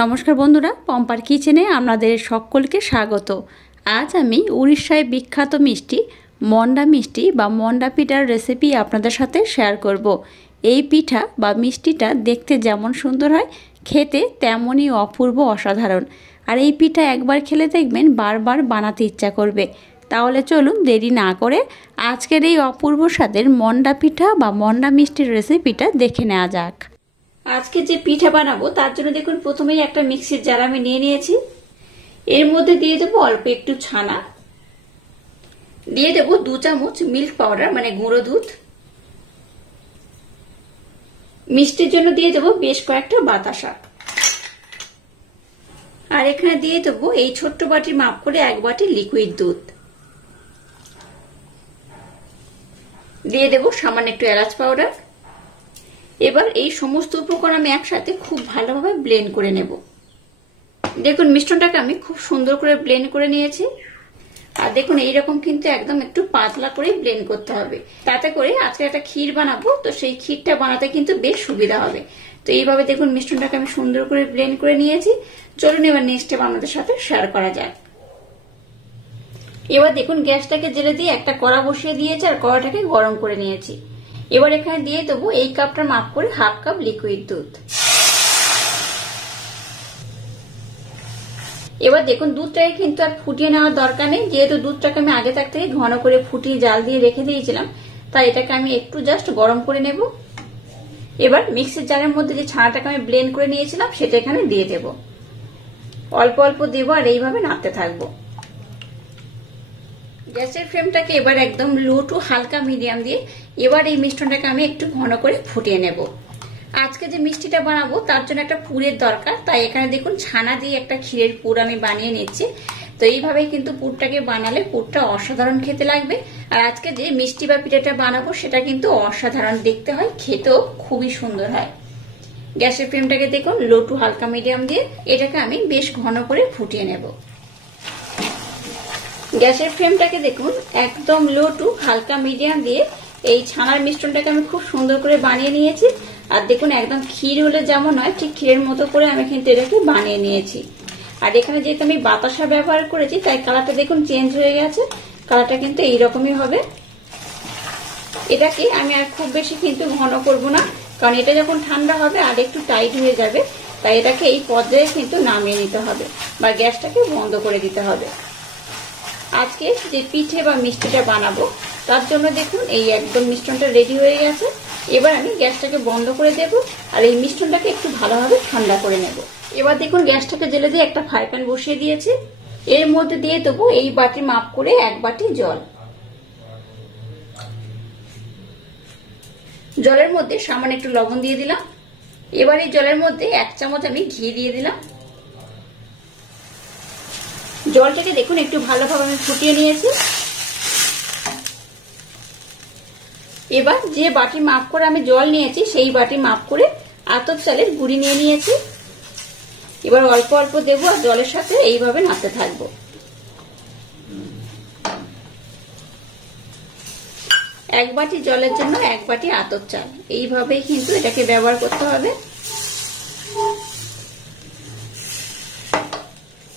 নমস্কার বন্ধুরা, পম্পার কিচেনে আপনাদের সকলকে স্বাগত। আজ আমি উড়িষ্যায় বিখ্যাত মিষ্টি মন্ডা মিষ্টি বা মন্ডা পিঠার রেসিপি আপনাদের সাথে শেয়ার করব। এই পিঠা বা মিষ্টিটা দেখতে যেমন সুন্দর হয়, খেতে তেমনই অপূর্ব অসাধারণ। আর এই পিঠা একবার খেলে দেখবেন বারবার বানাতে ইচ্ছা করবে। তাহলে চলুন দেরি না করে আজকের এই অপূর্ব স্বাদের মন্ডা পিঠা বা মন্ডা মিষ্টির রেসিপিটা দেখে নেওয়া যাক। আজকে যে পিঠা বানাবো তার জন্য দেখুন প্রথমেই একটা মিক্সির জার আমি নিয়ে নিয়েছি। এর মধ্যে দিয়ে দেবো অল্প একটু ছানা, দিয়ে দেবো 2 চামচ মিল্ক পাউডার মানে গুঁড়ো দুধ, মিষ্টির জন্য দিয়ে দেবো বেশ কয়েকটা বাতাসা, আর এখানে দিয়ে দেবো এই ছোট্ট বাটির মাপ করে 1 বাটি লিকুইড দুধ, দিয়ে দেবো সামান্য একটু এলাচ পাউডার। এবার এই সমস্ত উপকরণ আমি একসাথে খুব ভালোভাবে ব্লেন্ড করে নেব। দেখুন মিশ্রণটাকে আমি খুব সুন্দর করে ব্লেন্ড করে নিয়েছি। আর দেখুন এইরকম কিন্তু একদম একটু পাতলা করে ব্লেন্ড করতে হবে, তাতে করে আজকে একটা ক্ষীর বানাবো, তো সেই ক্ষীরটা বানাতে কিন্তু বেশ সুবিধা হবে। তো এইভাবে দেখুন মিশ্রণটাকে আমি সুন্দর করে ব্লেন্ড করে নিয়েছি। চলুন এবার নেক্সট স্টেপ আপনাদের সাথে শেয়ার করা যাক। এবার দেখুন গ্যাসটাকে জেলে দিয়ে একটা কড়া বসিয়ে দিয়েছি আর কড়াটাকে গরম করে নিয়েছি। এবার এখানে দিয়ে দেবো এই কাপটা মাপ করে 1/2 কাপ লিকুইড দুধ। এবার দেখুন দুধটাকে কিন্তু আর ফুটিয়ে নেওয়ার দরকার নেই, যেহেতু দুধটাকে আমি আগে থেকে ঘন করে ফুটিয়ে জাল দিয়ে রেখে দিয়েছিলাম, তাই এটাকে আমি একটু জাস্ট গরম করে নেব। এবার মিক্সির জারের মধ্যে যে ছানাটাকে আমি ব্লেন্ড করে নিয়েছিলাম সেটা এখানে দিয়ে দেব। অল্প অল্প দেবো আর এইভাবে নাড়তে থাকবো। গ্যাসের ফ্লেমটাকে এবার একদম লো টু হালকা মিডিয়াম দিয়ে এবার এই মিশ্রণটাকে আমি একটু ঘন করে ফুটিয়ে নেব। আজকে যে মিষ্টিটা বানাবো তার জন্য একটা পুরের দরকার, তাই এখানে দেখুন ছানা দিয়ে একটা ক্ষীরের পুর আমি বানিয়ে নিচ্ছি। তো এইভাবেই কিন্তু পুরটাকে বানালে পুরটা অসাধারণ খেতে লাগবে। আর আজকে যে মিষ্টি বা পিঠাটা বানাবো সেটা কিন্তু অসাধারণ দেখতে হয়, খেতেও খুবই সুন্দর হয়। গ্যাসের ফ্লেমটাকে দেখুন লো টু হালকা মিডিয়াম দিয়ে এটাকে আমি বেশ ঘন করে ফুটিয়ে নেব। গ্যাসের ফ্লেমটাকে দেখুন একদম লো টু হালকা মিডিয়াম দিয়ে এই ছানার মিশ্রণটাকে আমি খুব সুন্দর করে বানিয়ে নিয়েছি। আর দেখুন একদম ক্ষীর হলে যেমন হয় ঠিক ক্ষীরের মতো করে আমি কিন্তু এটাকে বানিয়ে নিয়েছি। আর এখানে যেহেতু আমি বাতাসা ব্যবহার করেছি তাই কালারটা দেখুন চেঞ্জ হয়ে গেছে, কালারটা কিন্তু এইরকমই হবে। এটাকে আমি আর খুব বেশি কিন্তু ঘন করব না, কারণ এটা যখন ঠান্ডা হবে আর একটু টাইট হয়ে যাবে, তাই এটাকে এই পর্যায়ে কিন্তু নামিয়ে নিতে হবে বা গ্যাসটাকে বন্ধ করে দিতে হবে। আজকে যে পিঠে বা মিষ্টিটা বানাবো তার জন্য দেখুন এই একদম মিশ্রণটা রেডি হয়ে গেছে। এবার আমি গ্যাসটাকে বন্ধ করে দেব আর এই মিশ্রণটাকে একটু ভালোভাবে ঠান্ডা করে নেব। এবার দেখুন গ্যাসটাকে জেলে দিয়ে একটা ফ্রাই প্যান বসিয়ে দিয়েছি। এর মধ্যে দিয়ে দেবো এই বাটি মাপ করে 1 বাটি জল। জলের মধ্যে সামান্য একটু লবণ দিয়ে দিলাম। এবার এই জলের মধ্যে 1 চামচ আমি ঘি দিয়ে দিলাম। জলটাকে দেখুন একটু ভালোভাবে আমি ফুটিয়ে নিয়েছি। এবার যে বাটি মাপ করে আমি জল নিয়েছি সেই বাটি মাপ করে আতপ চালের গুঁড়ি নিয়ে নিয়েছি। এবার অল্প অল্প দেবো আর জলের সাথে এইভাবে নাড়তে থাকবো। 1 বাটি জলের জন্য 1 বাটি আতপ চাল, এইভাবেই কিন্তু এটাকে ব্যবহার করতে হবে।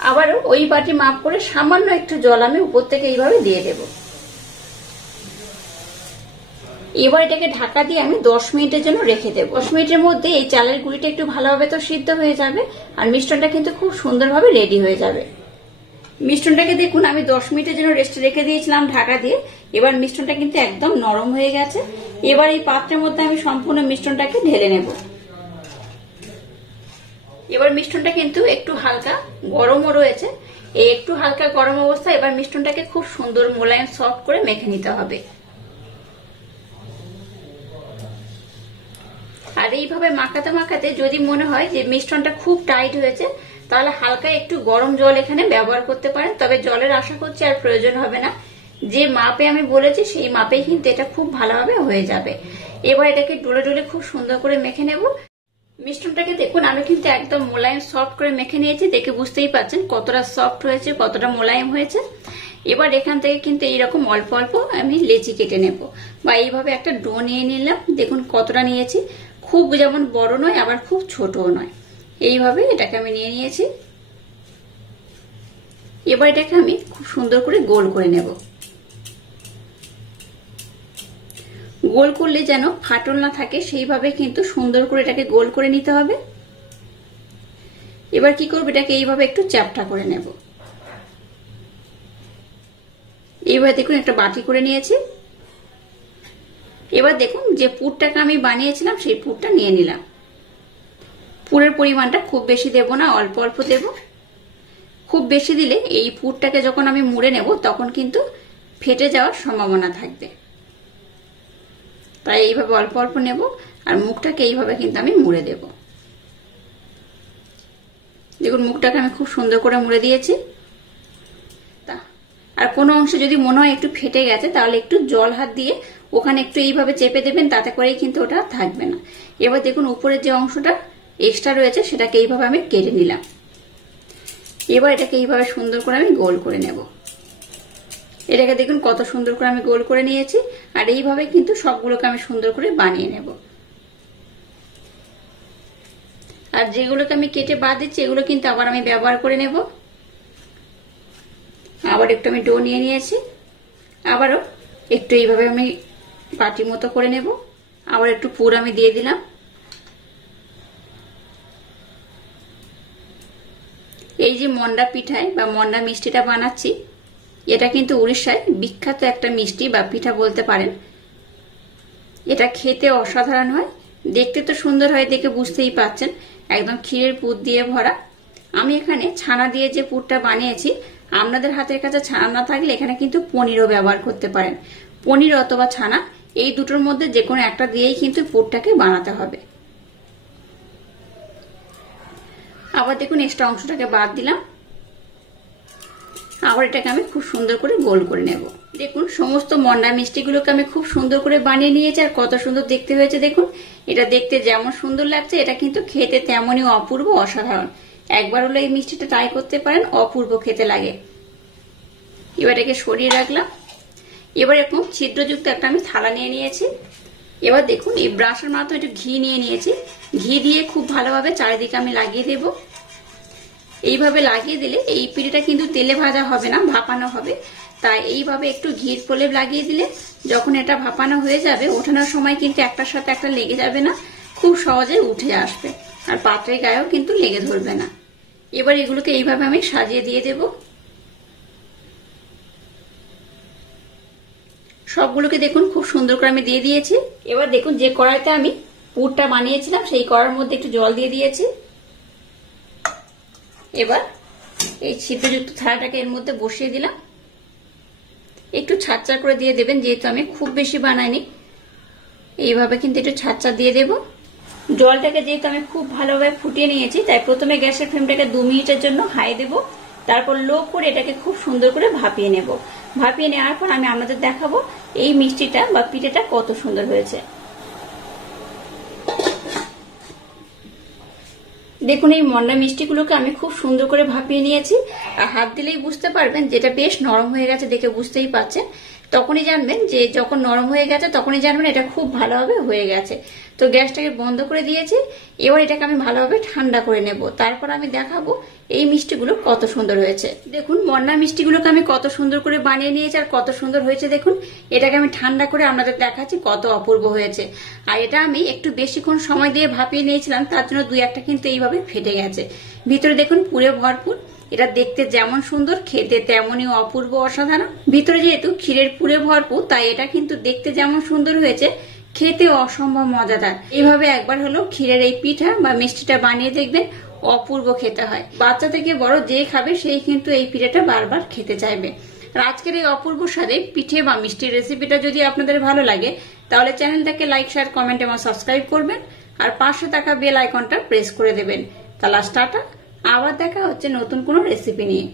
আবারও ওই বাটি মাপ করে সামান্য একটু জল আমি উপর থেকে এইভাবে দিয়ে দেব। এবার এটাকে ঢাকা দিয়ে আমি 10 মিনিটের জন্য রেখে দেব। 10 মিনিটের মধ্যে এই চালের গুঁড়িটা একটু ভালোভাবে তো সিদ্ধ হয়ে যাবে আর মিশ্রণটা কিন্তু খুব সুন্দরভাবে রেডি হয়ে যাবে। মিশ্রণটাকে দেখুন আমি 10 মিনিটের জন্য রেস্টে রেখে দিয়েছিলাম ঢাকা দিয়ে। এবার মিশ্রণটা কিন্তু একদম নরম হয়ে গেছে। এবার এই পাত্রের মধ্যে আমি সম্পূর্ণ মিশ্রণটাকে ঢেলে নেব। এবার মিশ্রণটা কিন্তু একটু হালকা গরমও রয়েছে, এই একটু হালকা গরম অবস্থায় এবার মিশ্রণটাকে খুব সুন্দর মোলায়েম সফট করে মেখে নিতে হবে। আর এইভাবে মাখাতে মাখাতে যদি মনে হয় যে মিশ্রণটা খুব টাইট হয়েছে তাহলে হালকা একটু গরম জল এখানে ব্যবহার করতে পারেন, তবে জলের আশা করছি আর প্রয়োজন হবে না। যে মাপে আমি বলেছি সেই মাপেই কিন্তু এটা খুব ভালোভাবে হয়ে যাবে। এবার এটাকে ডলে ডলে খুব সুন্দর করে মেখে নেব। মিশ্রণটাকে দেখুন আমি কিন্তু একদম মোলায়েম সফট করে মেখে নিয়েছি, দেখে বুঝতেই পারছেন কতটা সফট হয়েছে কতটা মোলায়েম হয়েছে। এবার এখান থেকে কিন্তু এইরকম অল্প অল্প আমি লেচি কেটে নেব বা এইভাবে একটা ডো নিয়ে নিলাম। দেখুন কতটা নিয়েছি, খুব যেমন বড় নয় আবার খুব ছোটও নয়, এইভাবে এটাকে আমি নিয়ে নিয়েছি। এবার এটাকে আমি খুব সুন্দর করে গোল করে নেব। গোল করলে যেন ফাটল না থাকে সেইভাবে কিন্তু সুন্দর করে এটাকে গোল করে নিতে হবে। এবার কি করব, এটাকে এইভাবে একটু চ্যাপ্টা করে নেব। এইবার দেখুন একটা বাটি করে নিয়েছি। এবার দেখুন যে পুরটাকে আমি বানিয়েছিলাম সেই পুরটা নিয়ে নিলাম। পুরের পরিমাণটা খুব বেশি দেব না, অল্প অল্প দেব। খুব বেশি দিলে এই পুরটাকে যখন আমি মুড়ে নেব তখন কিন্তু ফেটে যাওয়ার সম্ভাবনা থাকবে, তাই এইভাবে অল্প অল্প নেব। আর মুখটাকে এইভাবে কিন্তু আমি মুড়ে দেব। দেখুন মুখটাকে আমি খুব সুন্দর করে মুড়ে দিয়েছি। আর কোনো অংশ যদি মনে হয় একটু ফেটে গেছে তাহলে একটু জল হাত দিয়ে ওখানে একটু এইভাবে চেপে দেবেন, তাতে করেই কিন্তু ওটা থাকবে না। এবার দেখুন উপরের যে অংশটা এক্সট্রা রয়েছে সেটাকে এইভাবে আমি কেটে নিলাম। এবার এটাকে এইভাবে সুন্দর করে আমি গোল করে নেব। এটাকে দেখুন কত সুন্দর করে আমি গোল করে নিয়েছি। আর এইভাবে কিন্তু সবগুলোকে আমি সুন্দর করে বানিয়ে নেব। আর যেগুলোকে আমি কেটে বাদ দিচ্ছি এগুলো কিন্তু আবার আমি ব্যবহার করে নেব। আবার একটু আমি ডো নিয়ে নিয়েছি, আবারও একটু এইভাবে আমি বাটির মতো করে নেব। আবার একটু পুর আমি দিয়ে দিলাম। এই যে মন্ডা পিঠায় বা মন্ডা মিষ্টিটা বানাচ্ছি, এটা কিন্তু উড়িষ্যায় বিখ্যাত একটা মিষ্টি বা পিঠা বলতে পারেন। এটা খেতে অসাধারণ হয়, দেখতে তো সুন্দর হয়, দেখে বুঝতেই পাচ্ছেন একদম ক্ষীরের পুর দিয়ে ভরা। আমি এখানে ছানা দিয়ে যে পুরটা বানিয়েছি, আপনাদের হাতের কাছে ছানা না থাকলে এখানে কিন্তু পনিরও ব্যবহার করতে পারেন। পনির অথবা ছানা এই দুটোর মধ্যে যে কোনো একটা দিয়েই কিন্তু পুরটাকে বানাতে হবে। আবার দেখুন এক্সট্রা অংশটাকে বাদ দিলাম। আবার এটাকে আমি খুব সুন্দর করে গোল করে নেব। দেখুন সমস্ত মন্ডা মিষ্টিগুলোকে আমি খুব সুন্দর করে বানিয়ে নিয়েছি। আর কত সুন্দর দেখতে হয়েছে দেখুন। এটা দেখতে যেমন সুন্দর লাগছে এটা কিন্তু খেতে তেমনই অপূর্ব অসাধারণ। একবার হলো এই মিষ্টিটা ট্রাই করতে পারেন, অপূর্ব খেতে লাগে। এবার এটাকে সরিয়ে রাখলাম। এবার এরকম ছিদ্রযুক্ত একটা আমি থালা নিয়ে নিয়েছি। এবার দেখুন এই ব্রাশের মাধ্যমে একটু ঘি নিয়ে নিয়েছি। ঘি দিয়ে খুব ভালোভাবে চারিদিকে আমি লাগিয়ে দেব। এইভাবে লাগিয়ে দিলে এই পিঠাটা কিন্তু তেলে ভাজা হবে না, ভাপানো হবে। তাই এইভাবে একটু ঘির প্রলেপ লাগিয়ে দিলে যখন এটা ভাপানো হয়ে যাবে ওঠানোর সময় কিন্তু একটার সাথে একটা লেগে যাবে না, খুব সহজে উঠে আসবে। আর পাত্রের গায়েও কিন্তু লেগে ধরবে না। এবার এগুলোকে এইভাবে আমি সাজিয়ে দিয়ে দেব। সবগুলোকে দেখুন খুব সুন্দর করে আমি দিয়ে দিয়েছি। এবার দেখুন যে কড়াইতে আমি পুরটা বানিয়েছিলাম সেই কড়াইয়ের মধ্যে একটু জল দিয়ে দিয়েছি। এবার এই ছিদ্রযুক্ত থালাটাকে এর মধ্যে বসিয়ে দিলাম। একটু ছাড় করে দিয়ে দেবেন, যেহেতু আমি খুব বেশি বানাইনি। এইভাবে কিন্তু একটু ছাড় দিয়ে দেব। জলটাকে যেহেতু আমি খুব ভালোভাবে ফুটিয়ে নিয়েছি তাই প্রথমে গ্যাসের ফ্লেমটাকে 2 মিনিটের জন্য হাই দেব। তারপর লো করে এটাকে খুব সুন্দর করে ভাপিয়ে নেব। ভাপিয়ে নেওয়ার পর আমি আপনাদের দেখাবো এই মিষ্টিটা বা পিঠেটা কত সুন্দর হয়েছে। দেখুন এই মন্ডা মিষ্টিগুলোকে আমি খুব সুন্দর করে ভাপিয়ে নিয়েছি। আর হাত দিলেই বুঝতে পারবেন যেটা বেশ নরম হয়ে গেছে, দেখে বুঝতেই পাচ্ছেন। তখনই জানবেন যে যখন নরম হয়ে গেছে তখনই জানবেন এটা খুব ভালোভাবে হয়ে গেছে। তো গ্যাসটাকে বন্ধ করে দিয়েছি। এবার এটাকে আমি ভালোভাবে ঠান্ডা করে নেব। তারপর আমি দেখাবো এই মিষ্টিগুলো কত সুন্দর হয়েছে। দেখুন মন্ডা মিষ্টিগুলোকে আমি কত সুন্দর করে বানিয়ে নিয়েছি আর কত সুন্দর হয়েছে দেখুন। এটাকে আমি ঠান্ডা করে আপনাদের দেখাচ্ছি কত অপূর্ব হয়েছে। আর এটা আমি একটু বেশিক্ষণ সময় দিয়ে ভাপিয়ে নিয়েছিলাম, তার জন্য 2-1টা কিন্তু এইভাবে ফেটে গেছে। ভিতরে দেখুন পুরে ভরপুর। এটা দেখতে যেমন সুন্দর খেতে তেমনই অপূর্ব অসাধারণ। ভিতরে যেহেতু ক্ষীরের পুরে ভরপুর তাই এটা কিন্তু দেখতে যেমন সুন্দর হয়েছে খেতে অসম্ভব মজাদার। এইভাবে একবার হলো ক্ষীরের এই পিঠা বা মিষ্টিটা বানিয়ে দেখবেন, অপূর্ব খেতে হয়। বাচ্চা থেকে বড় যে খাবে সেই কিন্তু এই পিঠাটা বারবার খেতে চাইবে। আর আজকের এই অপূর্ব স্বাদে পিঠে বা মিষ্টির রেসিপিটা যদি আপনাদের ভালো লাগে তাহলে চ্যানেলটাকে লাইক, শেয়ার, কমেন্ট এবং সাবস্ক্রাইব করবেন। আর পাশে থাকা বেল আইকনটা প্রেস করে দেবেন। তাহলে টাটা, আবার দেখা হচ্ছে নতুন কোনো রেসিপি নিয়ে।